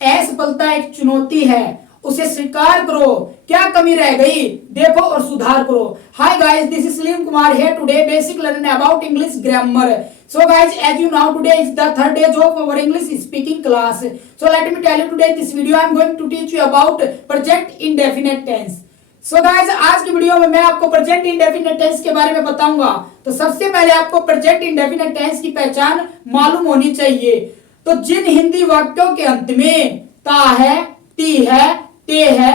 असफलता एक चुनौती है, उसे स्वीकार करो, क्या कमी रह गई देखो और सुधार करो। Hi guys, this is Salim Kumar here today basic learning about English grammar. So guys, as you know, today is the third day of our English speaking class. So let me tell you today this video I am going to teach you about present indefinite tense. So guys, आज की video में मैं आपको present indefinite tense के बारे में बताऊंगा। तो सबसे पहले आपको प्रेजेंट इंडेफिनिट टेंस की पहचान मालूम होनी चाहिए। तो जिन हिंदी वाक्यों के अंत में ता है, ती है, ते है,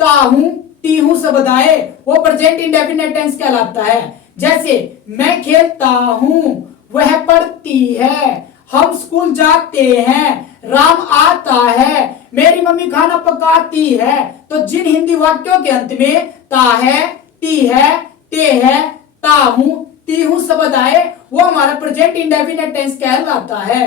ताहूं, तीहूं शब्द आए वो प्रेजेंट इंडेफिनिट टेंस कहलाता है। जैसे मैं खेलता हूं, वह पढ़ती है, हम स्कूल जाते हैं, राम आता है, मेरी मम्मी खाना पकाती है। तो जिन हिंदी वाक्यों के अंत में ता है, ती है, ते है, ताहूं, तीहूं शब्द आए वो हमारा प्रेजेंट इंडेफिनिट टेंस कहलाता है।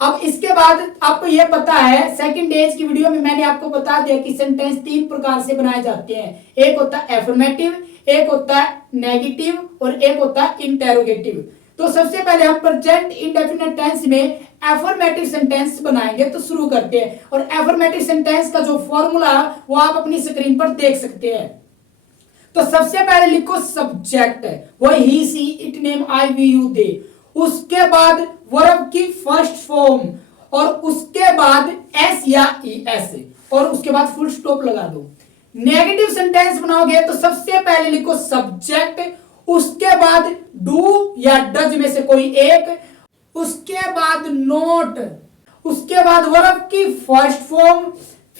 अब इसके बाद आपको यह पता है, सेकंड डेज की वीडियो में मैंने आपको बता दिया कि सेंटेंस तीन प्रकार से बनाए जाते हैं। एक होता है एफर्मेटिव, एक होता है नेगेटिव और एक होता है इंटेरोगेटिव। तो सबसे पहले हम प्रेजेंट इंडेफिनिट टेंस में एफर्मेटिव सेंटेंस बनाएंगे। तो शुरू करते हैं। और एफर्मेटिव सेंटेंस का जो फॉर्मूला वो आप अपनी स्क्रीन पर देख सकते हैं। तो सबसे पहले लिखो सब्जेक्ट, वो he, she, it, name, I, we, you, they. उसके बाद वर्ब की फर्स्ट फॉर्म और उसके बाद एस या ई एस और उसके बाद फुल स्टॉप लगा दो। नेगेटिव सेंटेंस बनाओगे तो सबसे पहले लिखो सब्जेक्ट, उसके बाद डू या डज में से कोई एक, उसके बाद नोट, उसके बाद वर्ब की फर्स्ट फॉर्म,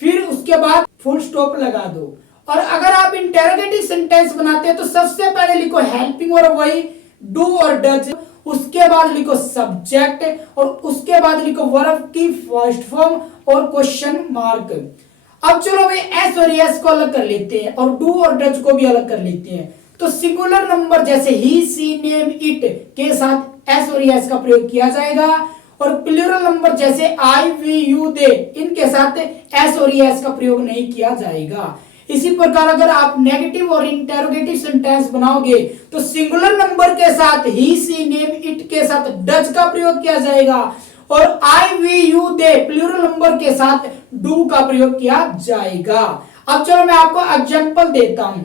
फिर उसके बाद फुल स्टॉप लगा दो। और अगर आप इंटेरोगेटिव सेंटेंस बनाते हैं तो सबसे पहले लिखो हेल्पिंग वर्ब, वही डू और डज, उसके बाद लिखो सब्जेक्ट और उसके बाद लिखो वर्ब की फर्स्ट फॉर्म और क्वेश्चन मार्क। अब चलो भाई एस और एस को अलग कर लेते हैं और डू और डज को भी अलग कर लेते हैं। तो सिंगुलर नंबर जैसे ही, सी, नेम, इट के साथ एस और एस का प्रयोग किया जाएगा और प्लूरल नंबर जैसे आई, वी, यू, दे इनके साथ एस और एस का प्रयोग नहीं किया जाएगा। इसी प्रकार अगर आप नेगेटिव और इंटेरोगेटिव सेंटेंस बनाओगे तो सिंगुलर नंबर के साथ ही, सी, नेम, इट के साथ डज का प्रयोग किया जाएगा और I, we, you, they plural number के साथ डू का प्रयोग किया जाएगा। अब चलो मैं आपको एग्जांपल देता हूं।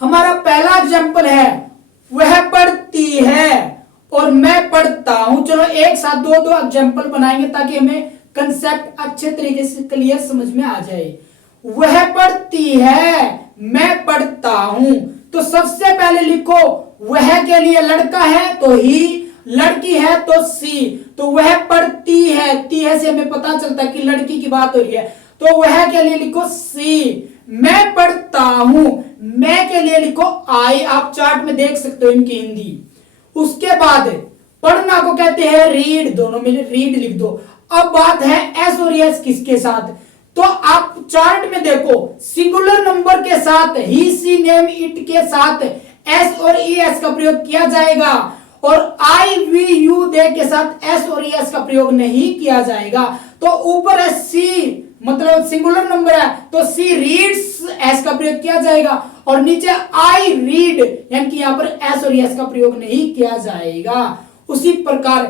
हमारा पहला एग्जांपल है वह पढ़ती है और मैं पढ़ता हूं। चलो एक साथ दो एग्जांपल बनाएंगे ताकि हमें कंसेप्ट अच्छे तरीके से क्लियर समझ में आ जाए। वह पढ़ती है, मैं पढ़ता हूं। तो सबसे पहले लिखो वह के लिए लड़का है तो ही, लड़की है तो सी। तो वह पढ़ती है, ती है से हमें पता चलता है कि लड़की की बात हो रही है, तो वह के लिए लिखो सी। मैं पढ़ता हूं, मैं के लिए लिखो आई। आप चार्ट में देख सकते हो इनकी हिंदी। उसके बाद पढ़ना को कहते हैं रीड, दोनों में रीड लिख दो। अब बात है एस और एस किसके साथ, तो आप चार्ट में देखो सिंगुलर नंबर के साथ ही, सी, नेम, इट के साथ एस और ई एस का प्रयोग किया जाएगा और आई, वी, यू, दे के साथ एस और ई एस का प्रयोग नहीं किया जाएगा। तो ऊपर है सी, मतलब सिंगुलर नंबर है तो सी रीड्स, एस का प्रयोग किया जाएगा और नीचे आई रीड, यानी कि यहां पर एस और एस का प्रयोग नहीं किया जाएगा। उसी प्रकार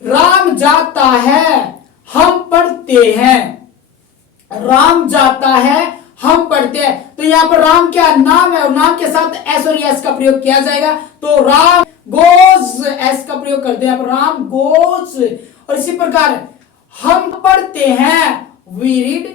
राम जाता है, हम पढ़ते हैं, राम जाता है, हम पढ़ते हैं। तो यहाँ पर राम क्या नाम है और नाम के साथ एस और एस का प्रयोग किया जाएगा। तो राम गोज, एस का प्रयोग करते हैं, राम गोज। और इसी प्रकार हम पढ़ते हैं, वी रीड।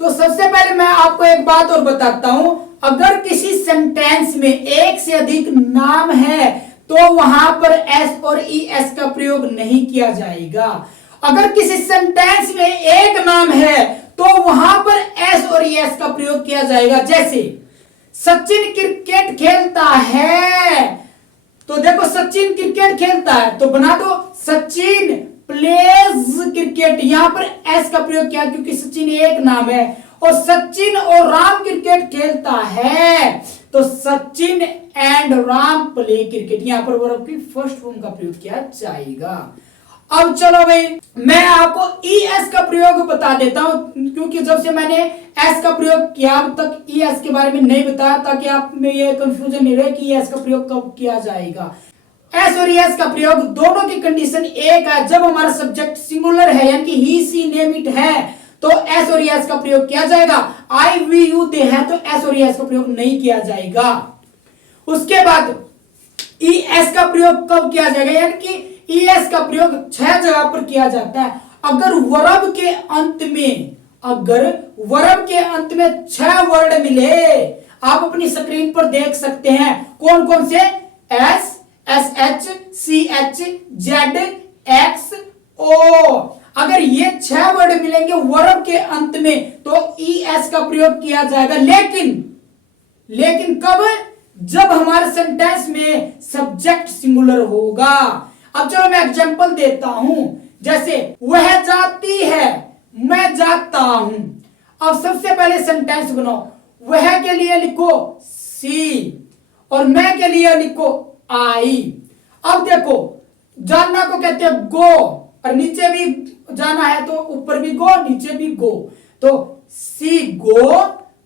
तो सबसे पहले मैं आपको एक बात और बताता हूं, अगर किसी सेंटेंस में एक से अधिक नाम है तो वहां पर एस और ई एस का प्रयोग नहीं किया जाएगा। अगर किसी सेंटेंस में एक नाम है तो वहां पर एस और एस का प्रयोग किया जाएगा। जैसे सचिन क्रिकेट खेलता है, तो देखो सचिन क्रिकेट खेलता है तो बना दो सचिन प्लेज क्रिकेट। यहां पर एस का प्रयोग किया क्योंकि सचिन एक नाम है। और सचिन और राम क्रिकेट खेलता है तो Sachin and Ram play cricket, यहां पर वर्ब की फर्स्ट फॉर्म का प्रयोग किया जाएगा। अब चलो भाई मैं आपको ई एस का प्रयोग बता देता हूं, क्योंकि जब से मैंने एस का प्रयोग किया अब तक ई एस के बारे में नहीं बताया, ताकि आप में ये कंफ्यूजन नहीं रहे कि एस का प्रयोग कब किया जाएगा। एस और एस का प्रयोग दोनों की कंडीशन एक है। जब हमारा सब्जेक्ट सिंगुलर है यानी कि ही सी नेम इट है तो एस और एस का प्रयोग किया जाएगा। आई वी यू दे है तो एस और एस का प्रयोग नहीं किया जाएगा। उसके बाद ई एस का प्रयोग कब किया जाएगा यानी कि ई एस का प्रयोग 6 जगह पर किया जाता है। अगर वर्ब के अंत में 6 वर्ड मिले, आप अपनी स्क्रीन पर देख सकते हैं कौन कौन से, S, S H, C H, Z, X, O. अगर ये 6 वर्ड मिलेंगे वर्ब के अंत में तो ई एस का प्रयोग किया जाएगा। लेकिन कब, जब हमारे सेंटेंस में सब्जेक्ट सिंगुलर होगा। अब चलो मैं एग्जांपल देता हूं, जैसे वह जाती है, मैं जाता हूं। अब सबसे पहले सेंटेंस बनाओ, वह के लिए लिखो सी और मैं के लिए लिखो आई। अब देखो जानना को कहते हैं गो, और नीचे भी जाना है तो ऊपर भी गो नीचे भी गो, तो सी गो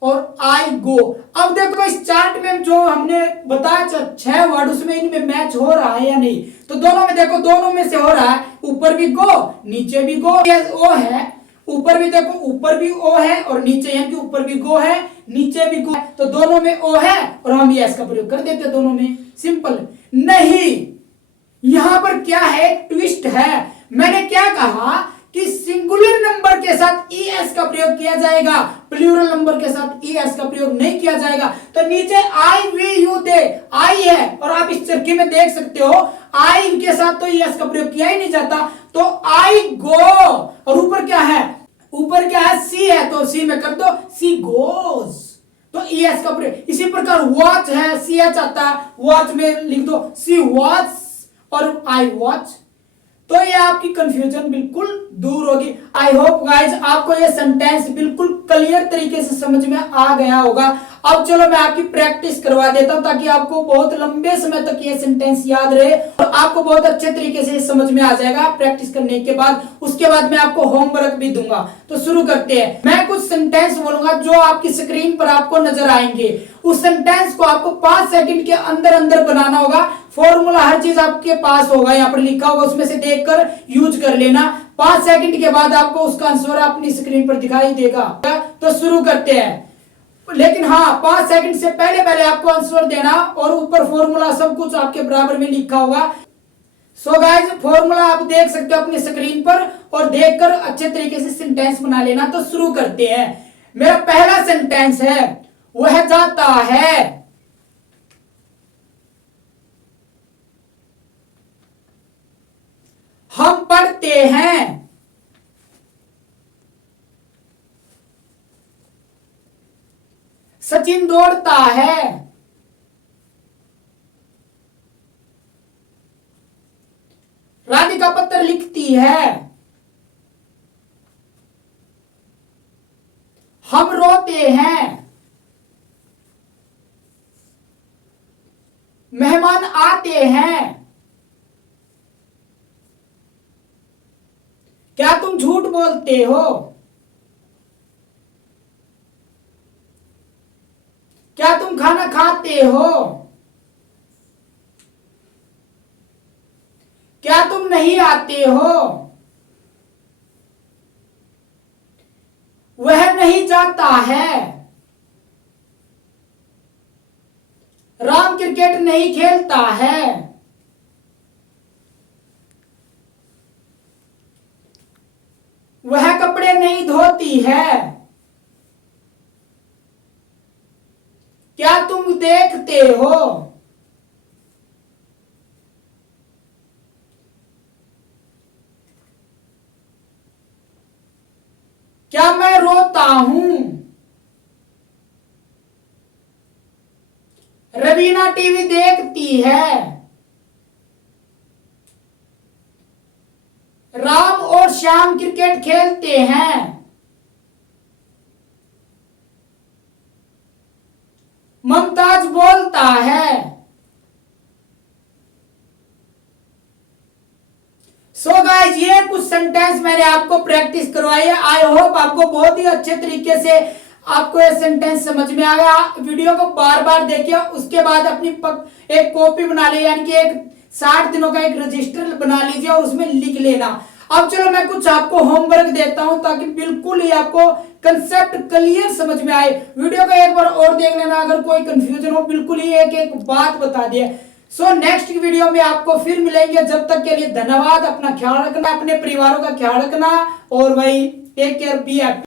और आई गो। अब देखो इस चार्ट में जो हमने बताया 6 वर्ड, उसमें इनमें मैच हो रहा है या नहीं, तो दोनों में देखो, दोनों में से हो रहा है, ऊपर भी गो नीचे भी गो, ओ है, ऊपर भी देखो ऊपर भी ओ है और नीचे यानी कि ऊपर भी गो है नीचे भी गो है, तो दोनों में ओ है और हम यस का प्रयोग कर देते हैं दोनों में, सिंपल। नहीं, यहां पर क्या है, ट्विस्ट है। मैंने क्या कहा कि सिंगुलर नंबर के साथ ई एस का प्रयोग किया जाएगा, प्लूरल नंबर के साथ ई एस का प्रयोग नहीं किया जाएगा। तो नीचे आई वी यू दे आई है और आप इस चरखी में देख सकते हो आई के साथ तो ई एस का प्रयोग किया ही नहीं जाता, तो आई गो। और ऊपर क्या है, ऊपर क्या है, सी है, तो सी में कर दो सी गोज, तो ई एस का प्रयोग। इसी प्रकार वॉच है, सी एच आता है, वॉच में लिख दो सी वॉच और आई वॉच, तो ये आपकी कंफ्यूजन बिल्कुल दूर होगी। आई होप गाइज आपको ये सेंटेंस बिल्कुल क्लियर तरीके से समझ में आ गया होगा। अब चलो मैं आपकी प्रैक्टिस करवा देता हूं ताकि आपको बहुत लंबे समय तक ये सेंटेंस याद रहे और आपको बहुत अच्छे तरीके से समझ में आ जाएगा प्रैक्टिस करने के बाद। उसके बाद मैं आपको होमवर्क भी दूंगा। तो शुरू करते हैं। मैं कुछ सेंटेंस बोलूंगा जो आपकी स्क्रीन पर आपको नजर आएंगे। उस सेंटेंस को आपको 5 सेकंड के अंदर अंदर बनाना होगा। फॉर्मूला हर चीज आपके पास होगा, यहाँ पर लिखा होगा, उसमें से देखकर यूज कर लेना। 5 सेकंड के बाद आपको उसका आंसर अपनी स्क्रीन पर दिखाई देगा। तो शुरू करते हैं, लेकिन हाँ 5 सेकंड से पहले पहले आपको आंसर देना और ऊपर फॉर्मूला सब कुछ आपके बराबर में लिखा होगा। सो गाइस फॉर्मूला आप देख सकते हो अपनी स्क्रीन पर और देखकर अच्छे तरीके से सेंटेंस बना लेना। तो शुरू करते हैं। मेरा पहला सेंटेंस है, वह जाता है, हम पढ़ते हैं, सचिन दौड़ता है, राधिका पत्र लिखती है, हम रोते हैं, मेहमान आते हैं, क्या तुम झूठ बोलते हो, क्या तुम खाना खाते हो, क्या तुम नहीं आते हो, वह नहीं जाता है, राम क्रिकेट नहीं खेलता है, वह कपड़े नहीं धोती है, क्या तुम देखते हो, क्या मैं रोता हूं, रवीना टीवी देखती है, राम और श्याम क्रिकेट खेलते हैं, मुमताज बोलता है। सो गाइस ये कुछ सेंटेंस मैंने आपको प्रैक्टिस करवाई है। आई होप आपको बहुत ही अच्छे तरीके से आपको ये सेंटेंस समझ में आ गया। वीडियो को बार बार देखिए, उसके बाद अपनी एक कॉपी बना ले, यानी कि एक 60 दिनों का एक रजिस्टर बना लीजिए और उसमें लिख लेना। अब चलो मैं कुछ आपको होमवर्क देता हूं ताकि बिल्कुल ही आपको कंसेप्ट क्लियर समझ में आए। वीडियो को एक बार और देख लेना, अगर कोई कंफ्यूजन हो बिल्कुल ही एक एक बात बता दिए। सो नेक्स्ट वीडियो में आपको फिर मिलेंगे, जब तक के लिए धन्यवाद। अपना ख्याल रखना, अपने परिवारों का ख्याल रखना और भाई टेक केयर, बी हैप्पी।